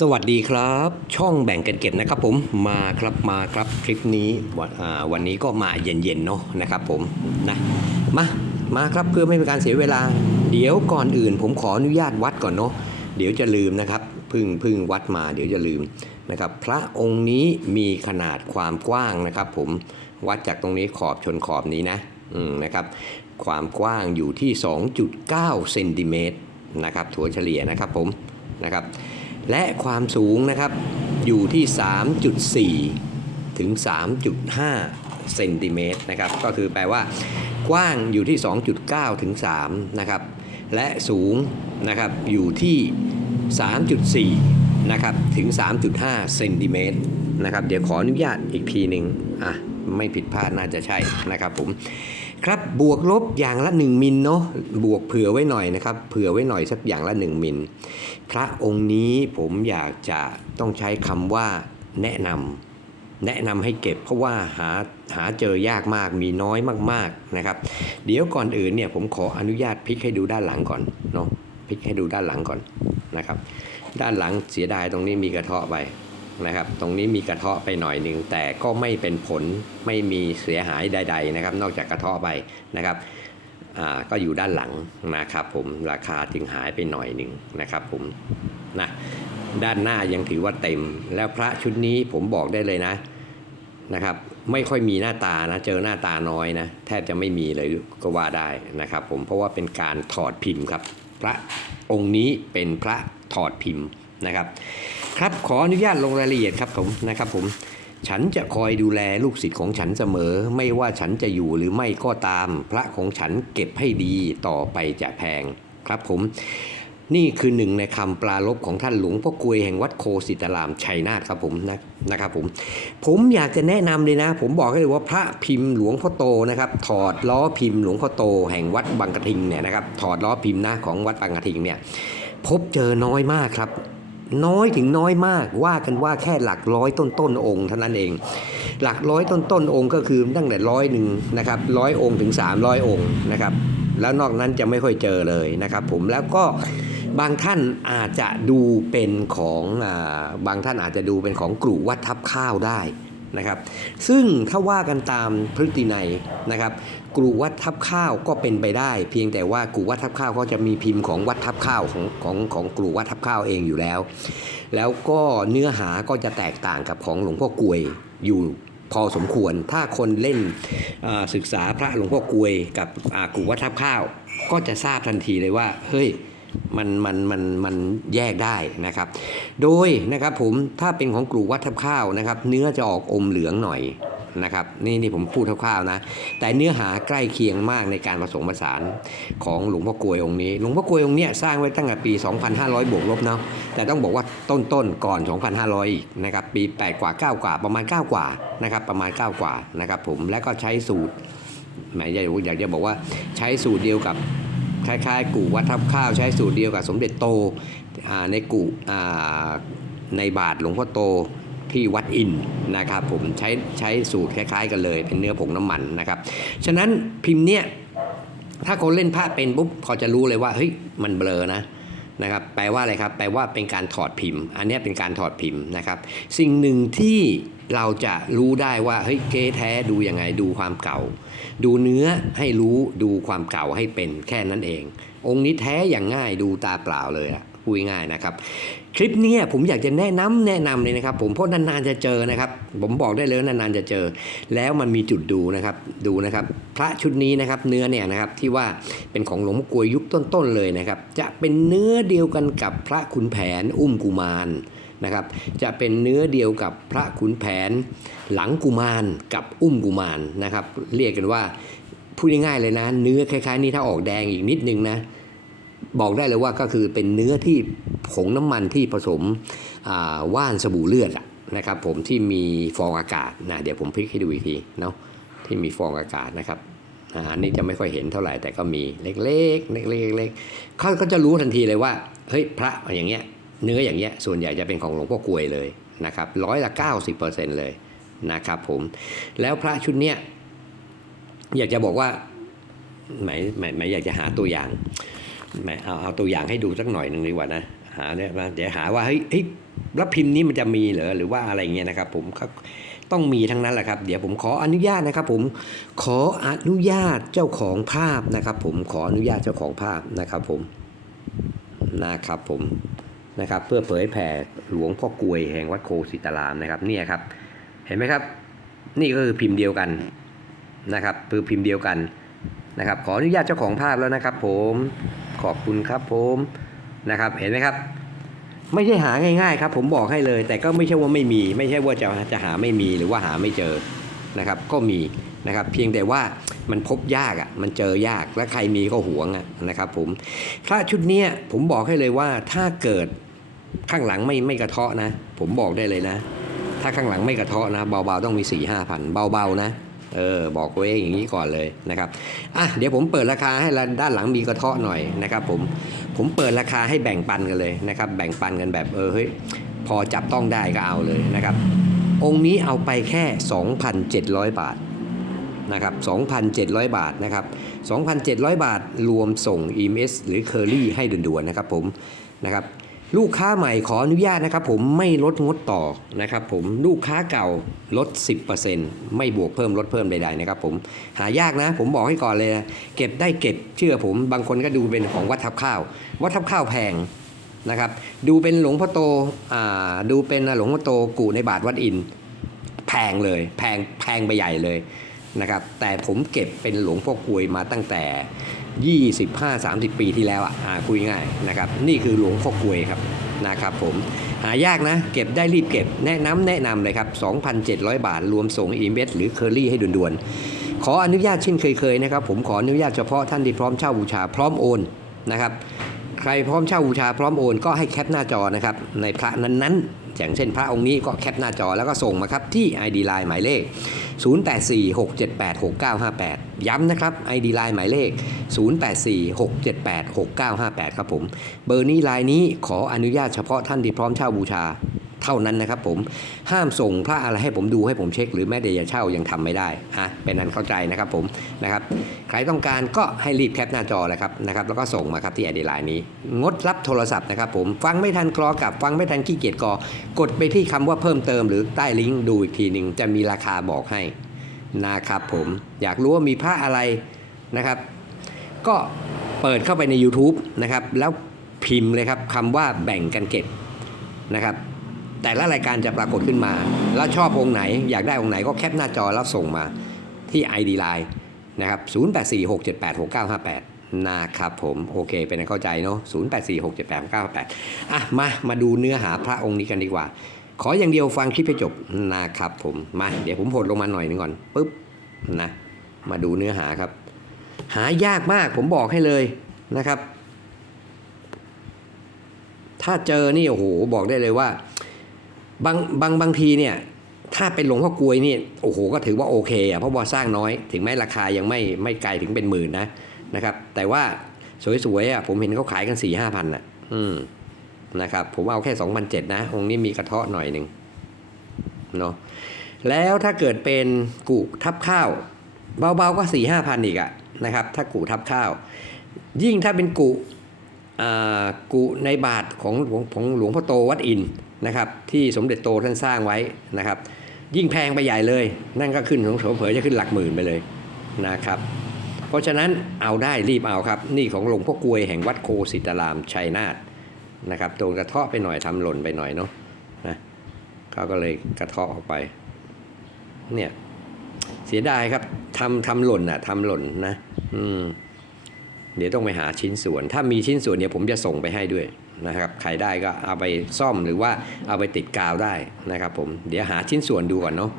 สวัสดีครับ ช่องแบ่งกันเก็บนะครับผมมาครับมาครับคลิปนี้วันวันนี้ก็มาเย็นๆเนาะนะครับผมนะมามาครับเพื่อไม่เป็นการเสียเวลา เดี๋ยวก่อนอื่น ผมขออนุญาตวัดก่อนเนาะเดี๋ยวจะลืมนะครับพึ่งพึ่งวัดมาเดี๋ยวจะลืมนะครับ พระองค์นี้มีขนาดความกว้างนะครับ ผมวัดจากตรงนี้ขอบชนขอบนี้นะนะครับ ความกว้างอยู่ที่ 2.9เซนติเมตรนะครับถัวเฉลี่ยนะครับผมนะครับ และความสูงนะครับอยู่ที่ 3.4 ถึง 3.5 เซนติเมตรนะครับ ก็คือแปลว่ากว้างอยู่ที่ 2.9 ถึง 3 นะครับ และสูงนะครับอยู่ที่ 3.4 นะครับ ถึง 3.5 เซนติเมตรนะครับ เดี๋ยวขออนุญาตอีกทีหนึ่งอะ ไม่ผิดพลาดน่าจะใช่นะครับผม ครับบวกลบอย่างละ 1 มิลเนาะบวกเผื่อไว้หน่อยนะครับเผื่อไว้หน่อยสักอย่างละ 1 มิล พระองค์นี้ผมอยากจะต้องใช้คำว่าแนะนำแนะนำให้เก็บเพราะว่าหาหาเจอยากมากมีน้อยมากๆนะครับ เดี๋ยวก่อนอื่นเนี่ยผมขออนุญาตพลิกให้ดูด้านหลังก่อนเนาะพลิกให้ดูด้านหลังก่อนนะครับ ด้านหลังเสียดายตรงนี้มีกระเทาะไป นะครับ ตรงนี้มีกระเทาะไปหน่อยหนึ่งแต่ก็ไม่เป็นผลไม่มีเสียหายใด ๆ นะครับ นอกจากกระเทาะไปนะครับก็อยู่ด้านหลังนะครับผมราคาจึงหายไปหน่อยหนึ่งนะครับผมนะด้านหน้ายังถือว่าเต็ม แล้วพระชุดนี้ผมบอกได้เลยนะนะครับ ไม่ค่อยมีหน้าตานะเจอหน้าตาน้อยนะแทบจะไม่มีเลยก็ว่าได้นะครับ ผมเพราะว่าเป็นการถอดพิมพ์ครับ พระองค์นี้เป็นพระถอดพิมพ์ นะครับครับขออนุญาตลงรายละเอียดครับผมนะครับผมฉันจะคอยดูแลลูกศิษย์ของฉันเสมอ ไม่ว่าฉันจะอยู่หรือไม่ก็ตาม พระของฉันเก็บให้ดีต่อไปจะแพงครับผม นี่คือหนึ่งในคำปลาลบของท่านหลวงพ่อกวยแห่งวัดโคสิตารามชัยนาทครับผมนะนะครับผม ผมอยากจะแนะนำเลยนะ ผมบอกให้เลยว่าพระพิมพ์หลวงพ่อโตนะครับ ถอดล้อพิมพ์หลวงพ่อโต แห่งวัดบางกระทิงเนี่ยนะครับถอดล้อพิมพ์นะของวัดบางกระทิงเนี่ยพบเจอน้อยมากครับ น้อยถึงน้อยมากว่ากันว่าแค่หลักร้อยต้นต้นองค์เท่านั้นเอง หลักร้อยต้นต้นองค์ก็คือตั้งแต่ร้อยหนึ่งนะครับร้อยองค์ถึง 300 องค์นะครับ แล้วนอกนั้นจะไม่ค่อยเจอเลยนะครับ ผมแล้วก็บางท่านอาจจะดูเป็นของอบางท่านอาจจะดูเป็นของกลุ่วัดทับข้าวได้ นะครับ ซึ่งถ้าว่ากันตามพฤตินัยนะครับกลุ่วัดทับข้าวก็เป็นไปได้ เพียงแต่ว่ากลุ่วัดทับข้าวก็จะมีพิมพ์ของวัดทับข้าวของของของกลุ่วัดทับข้าวเองอยู่แล้ว แล้วก็เนื้อหาก็จะแตกต่างกับของหลวงพ่อกลวยอยู่พอสมควรถ้าคนเล่นศึกษาพระหลวงพ่อกลวยกับกลุ่วัดทับข้าว ก็จะทราบทันทีเลยว่าเฮ้ย มันมันมันมันแยกได้นะครับ โดยนะครับผมถ้าเป็นของกลุ่วัดทับข้าวนะครับ เนื้อจะออกอมเหลืองหน่อยนะครับนี่นี่ผมพูดคร่าวๆนะ แต่เนื้อหาใกล้เคียงมากในการผสมผสานของหลวงพ่อกลวยองค์นี้ หลวงพ่อกลวยองค์เนี้ยสร้างไว้ตั้งแต่ปี 2,500 บวกลบเนาะแต่ต้องบอกว่าต้นๆก่อน 2,500 อีกนะครับปี 8 กว่า 9 กว่าประมาณ 9 กว่านะครับประมาณ 9 กว่านะครับผมและก็ใช้สูตรหมายอยากอยากจะบอกว่าใช้สูตรเดียวกับ คล้าย ๆ กู่วัดทับข้าวใช้สูตรเดียวกับสมเด็จโตในกู่ในบาทหลวงพ่อโตที่วัดอินนะครับผมใช้ใช้สูตรคล้าย ๆ กันเลย เป็นเนื้อผงน้ำมันนะครับฉะนั้นพิมพ์เนี้ยถ้าคนเล่นพระเป็นปุ๊บพอจะรู้เลยว่าเฮ้ยมันเบลอนะ นะครับแปลว่าอะไรครับแปลว่าเป็นการถอดพิมพ์ อันนี้เป็นการถอดพิมพ์นะครับสิ่งหนึ่งที่เราจะรู้ได้ว่าเฮ้ยเก๊แท้ดูยังไงดูความเก่า ดูเนื้อให้รู้ดูความเก่าให้เป็นแค่นั้นเอง องค์นี้แท้อย่างง่ายดูตาเปล่าเลยอะ พูดง่ายนะครับ คลิปนี้ผมอยากจะแนะนำแนะนำเลยนะครับ ผมเพราะนานๆจะเจอนะครับ ผมบอกได้เลยนานๆจะเจอ แล้วมันมีจุดดูนะครับดูนะครับ พระชุดนี้นะครับเนื้อเนี่ยนะครับที่ว่าเป็นของหลวงพ่อกวยยุคต้นๆเลยนะครับ จะเป็นเนื้อเดียวกันกับพระขุนแผนอุ้มกุมารนะครับ จะเป็นเนื้อเดียวกับพระขุนแผน หลังกุมารกับอุ้มกุมารนะครับ เรียกกันว่าพูดง่ายๆเลยนะ เนื้อคล้ายๆ นี้ถ้าออกแดงอีกนิดนึงนะ บอกได้เลยว่าก็คือเป็นเนื้อที่ผงน้ำมันที่ผสมว่านสบู่เลือดอะนะครับผมที่มีฟองอากาศนะเดี๋ยวผมพลิกให้ดูอีกทีเนาะที่มีฟองอากาศนะครับอันนี้จะไม่ค่อยเห็นเท่าไหร่แต่ก็มีเล็กๆเล็กๆเล็กๆเขาก็จะรู้ทันทีเลยว่าเฮ้ยพระอย่างเงี้ยเนื้ออย่างเงี้ยส่วนใหญ่จะเป็นของหลวงพ่อกลวยเลยนะครับร้อยละ90%เลยนะครับผมแล้วพระชุดเนี้ยอยากจะบอกว่าหมายหมายอยากจะหาตัวอย่าง เอาเอาตัวอย่างให้ดูสักหน่อยหนึ่งดีกว่านะหาเนี่ยมาเดี๋ยวหาว่าเฮ้ยเฮ้ยแล้วพิมพ์นี้มันจะมีเหรอหรือว่าอะไรเงี้ยนะครับ ผมก็ต้องมีทั้งนั้นแหละครับ เดี๋ยวผมขออนุญาตนะครับผมขออนุญาตเจ้าของภาพนะครับ ผมขออนุญาตเจ้าของภาพนะครับ ผมนะครับผมนะครับ เพื่อเผยแผ่หลวงพ่อกลวยแห่งวัดโคสิตารามนะครับเนี่ยครับ เห็นไหมครับ นี่ก็คือพิมพ์เดียวกันนะครับคือพิมพ์เดียวกันนะครับ ขออนุญาตเจ้าของภาพแล้วนะครับ ผม อบคุณครับผมนะครับเห็นไหมครับ ไม่ใช่หาง่ายๆครับ ผมบอกให้เลย แต่ก็ไม่ใช่ว่าไม่มี ไม่ใช่ว่าจะจะหาไม่มีหรือว่าหาไม่เจอนะครับก็มีนะครับเพียงแต่ว่ามันพบยากอะมันเจอยากและใครมีก็หวงอะนะครับผมพระชุดเนี้ยผมบอกให้เลยว่าถ้าเกิดข้างหลังไม่ไม่กระเทาะนะ ผมบอกได้เลยนะ ถ้าข้างหลังไม่กระเทาะนะ เบาๆต้องมี4ี่ห้าพันเบาๆนะ เออบอกไว้อย่างนี้ก่อนเลยนะครับอะเดี๋ยวผมเปิดราคาให้ด้านหลังมีกระเทาะหน่อยนะครับผมผมเปิดราคาให้แบ่งปันกันเลยนะครับ แบ่งปันกันแบบเออเฮ้ยพอจับต้องได้ก็เอาเลยนะครับ องค์นี้เอาไปแค่ 2,700 บาทนะครับ 2,700 บาทนะครับ 2,700 บาทรวมส่ง EMS หรือ Curly ให้ด่วนๆนะครับผมนะครับ ลูกค้าใหม่ขออนุญาตนะครับผมไม่ลดงดต่อนะครับผมลูกค้าเก่าลด 10%ไม่บวกเพิ่มลดเพิ่มใดๆนะครับผมหายากนะ ผมบอกให้ก่อนเลยนะเก็บได้เก็บเชื่อผมบางคนก็ดูเป็นของวัดทับข้าว วัดทับข้าวแพงนะครับดูเป็นหลวงพ่อโตอ่าดูเป็นหลวงพ่อโตกู่ในบาทวัดอิน แพงเลยแพงแพงไปใหญ่เลยนะครับแต่ผมเก็บเป็นหลวงพ่อกลวยมาตั้งแต่ 25-30 ปีที่แล้วอะอ่าคุยง่ายนะครับนี่คือหลวงพ่อกลวยครับนะครับผมหายากนะ เก็บได้รีบเก็บแนะนำแนะนำเลยครับ 2,700 บาท รวมส่งอีเมสหรือเคอรี่ให้ด่วนๆ ขออนุญาตเช่นเคยๆนะครับ ผมขออนุญาตเฉพาะท่านที่พร้อมเช่าบูชาพร้อมโอนนะครับใครพร้อมเช่าบูชาพร้อมโอนก็ให้แคปหน้าจอนะครับในพระนั้นๆ อย่างเช่นพระองค์นี้ก็แคปหน้าจอแล้วก็ส่งมาครับที่ ID Line หมายเลข 0846786958 ย้ำนะครับ ID ไลน์หมายเลข 0846786958 ครับผม เบอร์นี้ไลน์นี้ขออนุญาตเฉพาะท่านที่พร้อมเช่าบูชา เท่านั้นนะครับผมห้ามส่งพระอะไรให้ผมดูให้ผมเช็ค หรือแม้แต่จะเช่ายังทำไม่ได้ฮะเป็นนั้นเข้าใจนะครับผมนะครับใครต้องการก็ให้รีบแคปหน้าจอเลยครับนะครับแล้วก็ส่งมาครับที่ไอดีไลน์นี้ งดรับโทรศัพท์นะครับผมฟังไม่ทันกรอกับฟังไม่ทันขี้เกียจกอกดไปที่คำว่าเพิ่มเติม หรือใต้ลิงก์ดูอีกทีหนึ่งจะมีราคาบอกให้นะครับผมอยากรู้ว่ามีพระอะไรนะครับ ก็เปิดเข้าไปใน YouTube นะครับแล้วพิมพ์เลยครับคำว่าแบ่งกันเก็บนะครับ แต่ละรายการจะปรากฏขึ้นมา แล้วชอบองค์ไหนอยากได้องค์ไหนก็แคปหน้าจอแล้วส่งมาที่ ID Line นะครับ 0846786958 นะครับผม โอเค เป็นเข้าใจเนาะ 0846786958 อะ มา มาดูเนื้อหาพระองค์นี้กันดีกว่า ขออย่างเดียวฟังคลิปให้จบนะครับผม มา เดี๋ยวผมหดลงมาหน่อยนึงก่อนปุ๊บ นะ มาดูเนื้อหาครับ หายากมาก ผมบอกให้เลยนะครับ ถ้าเจอนี่ โอ้โห บอกได้เลยว่า บางบางบางทีเนี่ยถ้าเป็นหลวงพ่อกลวยนี่โอ้โหก็ถือว่าโอเคอะเพราะว่าสร้างน้อย ถึงแม้ราคายังไม่ไม่ไกลถึงเป็นหมื่นนะนะครับ แต่ว่าสวยๆอะผมเห็นเขาขายกันสี่ห้าพันอะ อืมนะครับ ผมเอาแค่สองพันเจ็ดนะองค์นี้มีกระเทาะหน่อยหนึ่งเนาะแล้วถ้าเกิดเป็นกุทับข้าว เบาๆก็สี่ห้าพันอีกอะนะครับ ถ้ากุทับข้าว ยิ่งถ้าเป็นกุ กุในบาทของหลวงของหลวงพ่อโตวัดอินนะครับที่สมเด็จโตท่านสร้างไว้นะครับ ยิ่งแพงไปใหญ่เลย นั่นก็ขึ้นของเผยจะขึ้นหลักหมื่นไปเลยนะครับเพราะฉะนั้นเอาได้รีบเอาครับ นี่ของหลวงพ่อกลวยแห่งวัดโคสิตารามชัยนาทนะครับโดนกระเทาะไปหน่อยทำหล่นไปหน่อยเนาะนะเขาก็เลยกระเทาะออกไปเนี่ยเสียดายครับทำทำหล่นอะทำหล่นนะ อืม เดี๋ยวต้องไปหาชิ้นส่วน ถ้ามีชิ้นส่วนเดี๋ยวผมจะส่งไปให้ด้วยนะครับ ใครได้ก็เอาไปซ่อมหรือว่าเอาไปติดกาวได้นะครับ ผม เดี๋ยวหาชิ้นส่วนดูก่อนเนาะ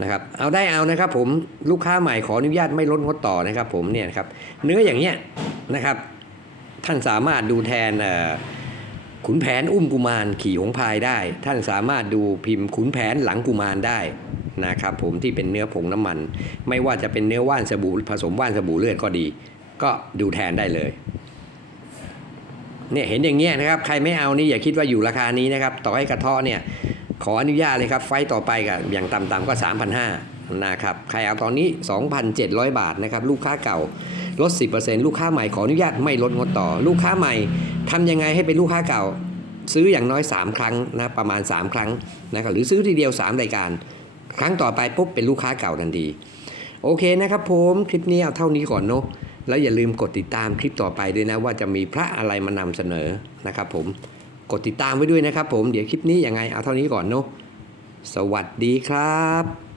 นะครับ เอาได้เอานะครับ ผมลูกค้าใหม่ขออนุญาตไม่ลดงดต่อนะครับ ผมเนี่ยครับ เนื้ออย่างเงี้ยนะครับ ท่านสามารถดูแทนขุนแผนอุ้มกุมารขี่หงพายได้ ท่านสามารถดูพิมพ์ขุนแผนหลังกุมารได้นะครับ ผมที่เป็นเนื้อผงน้ำมัน ไม่ว่าจะเป็นเนื้อว่านสบู่ผสมว่านสบู่เลือดก็ดี ก็ดูแทนได้เลยเนี่ยเห็นอย่างเงี้ยนะครับ ใครไม่เอานี่อย่าคิดว่าอยู่ราคานี้นะครับ ต่อให้กระเทาะเนี่ย ขออนุญาตเลยครับ ไฟต์ต่อไปกับอย่างต่ำๆก็ 3,500นะครับ ใครเอาตอนนี้ 2,700 บาทนะครับ ลูกค้าเก่าลด 10%ลูกค้าใหม่ขออนุญาตไม่ลดงดต่อ ลูกค้าใหม่ทำยังไงให้เป็นลูกค้าเก่า ซื้ออย่างน้อย 3 ครั้งนะประมาณ 3 ครั้งนะครับหรือซื้อทีเดียว 3 รายการ ครั้งต่อไปปุ๊บเป็นลูกค้าเก่าทันที โอเคนะครับผมคลิปนี้เอาเท่านี้ก่อนเนาะ แล้วอย่าลืมกดติดตามคลิปต่อไปด้วยนะว่าจะมีพระอะไรมานำเสนอนะครับผมกดติดตามไว้ด้วยนะครับผมเดี๋ยวคลิปนี้ยังไงเอาเท่านี้ก่อนเนาะสวัสดีครับ